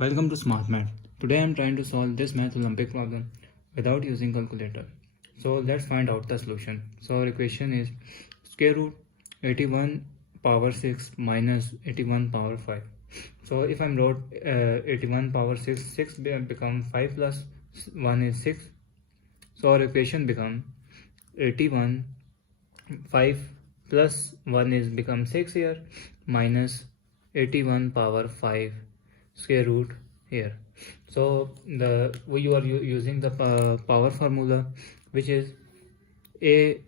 Welcome to Smart Math. Today I am trying to solve this math Olympic problem without using calculator. So let's find out the solution. So our equation is square root 81 power 6 minus 81 power 5. So if I'm wrote 81 power 6 become 5 plus 1 is 6. So our equation become 81 5 plus 1 is become 6 here minus 81 power 5 square root here. So we are using the power formula, which is a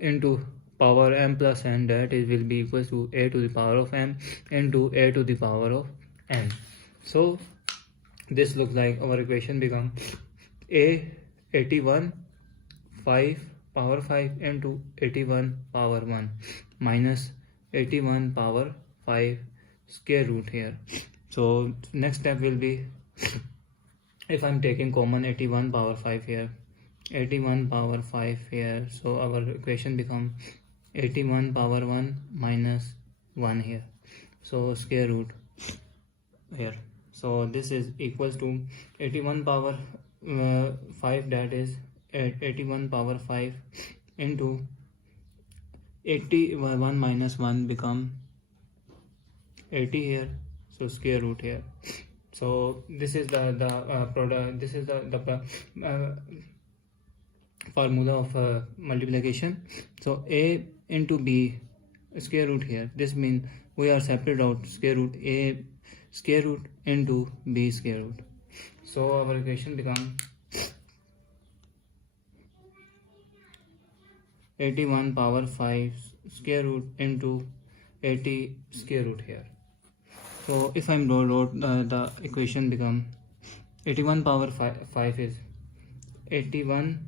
into power m plus n, that is will be equal to a to the power of m into a to the power of n. So this looks like our equation become a 81 5 power 5 into 81 power 1 minus 81 power 5 square root here. So next step will be, if I'm taking common 81 power 5 here, 81 power 5 here, so our equation become 81 power 1 minus 1 here, so square root here. So this is equals to 81 power 5, that is 81 power 5 into 81 minus 1 become 80 here, so square root here. So this is the product, this is the formula of multiplication. So a into b square root here, this means we are separate out square root a square root into b square root. So our equation become 81 power 5 square root into 80 square root here. So if I'm wrote the equation become 81 power 5 is 81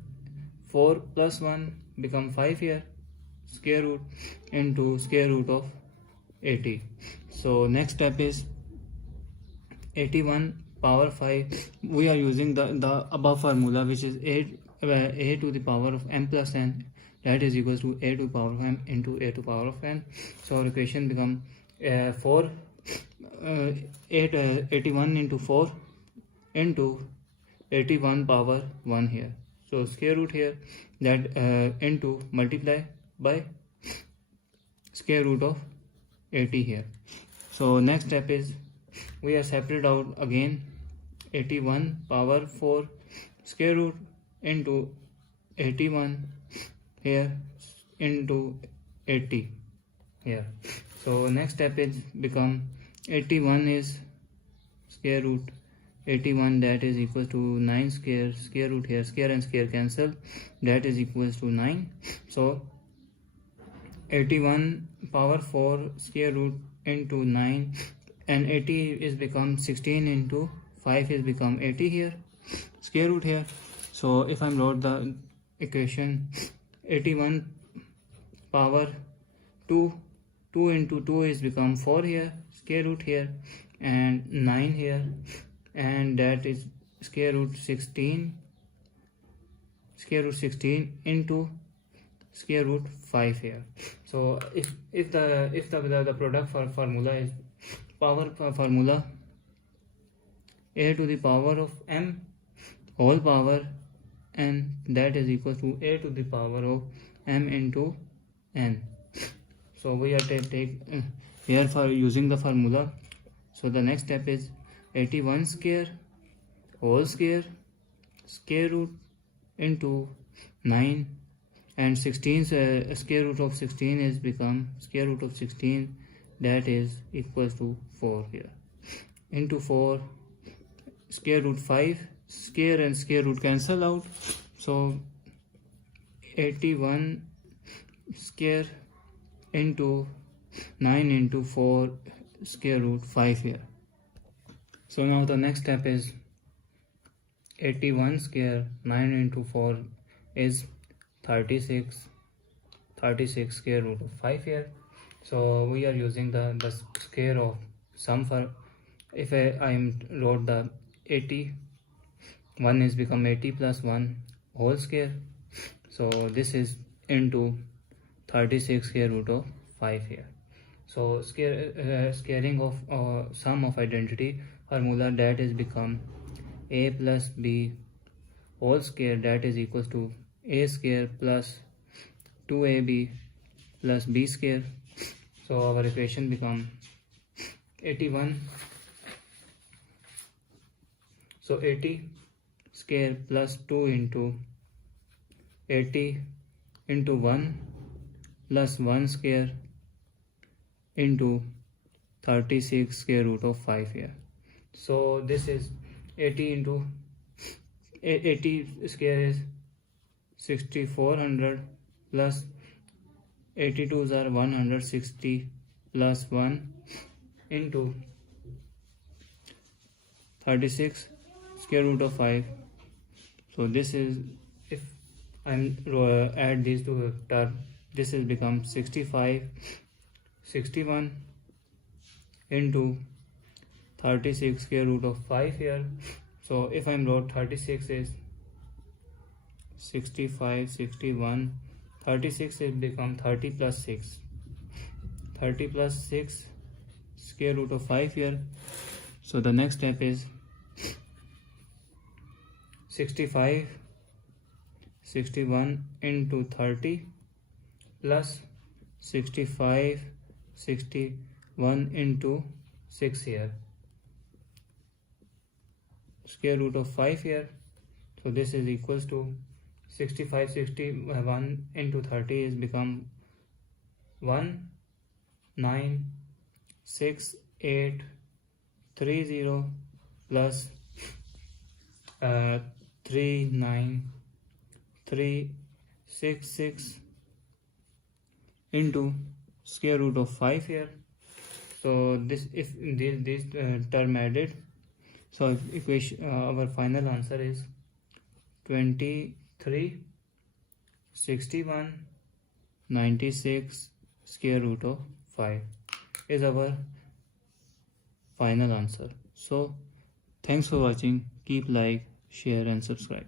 4 plus 1 become 5 here, square root into square root of 80. So next step is 81 power 5, we are using the above formula, which is a to the power of m plus n, that is equals to a to the power of m into a to the power of n. So our equation become 81 into 4 into 81 power 1 here, so square root here, that into multiply by square root of 80 here. So next step is, we are separate out again 81 power 4 square root into 81 here into 80 here. So next step is become 81 is square root 81, that is equals to 9 square root here, square and square cancel, that is equals to 9. So 81 power 4 square root into 9, and 80 is become 16 into 5 is become 80 here, square root here. So if I'm wrote the equation 81 power 2 into 2 is become 4 here, square root here, and 9 here, and that is square root 16 into square root 5 here. So if the product for formula is power formula a to the power of m whole power n, that is equal to a to the power of m into n. So we are take here for using the formula. So the next step is 81 square whole square root into 9, and 16 square root of 16 is become square root of 16, that is equals to 4 here, into 4 square root 5, square and square root cancel out, so 81 square into 9 into 4 square root 5 here. So now the next step is 81 square 9 into 4 is 36 square root of 5 here. So we are using the square of sum for, if I wrote the 80, 1 is become 80 plus 1 whole square, so this is into 36 square root of 5 here. So scaling of sum of identity formula, that is become a plus b whole square, that is equals to a square plus 2ab plus b square. So our equation become 81. So 80 square plus 2 into 80 into 1 plus 1 square into 36 square root of 5 here. So this is 80 into 80 square is 6400 plus 82s are 160 plus 1 into 36 square root of 5. So this is, if I add these two terms, this is become 65 61 into 36 square root of 5 here. So if I'm wrote 36 is 65 61, 36 is become 30 plus 6, 30 plus 6 square root of 5 here. So the next step is 65 61 into 30 plus 65 61 into 6 here, square root of 5 here. So this is equals to 65 61 into 30 is become 1 9 6 8 3 0 plus 3 9 3 6 6 into square root of 5 here. So this, if this term added, so equation our final answer is 23 61 96 square root of 5 is our final answer. So thanks for watching. Keep like, share and subscribe.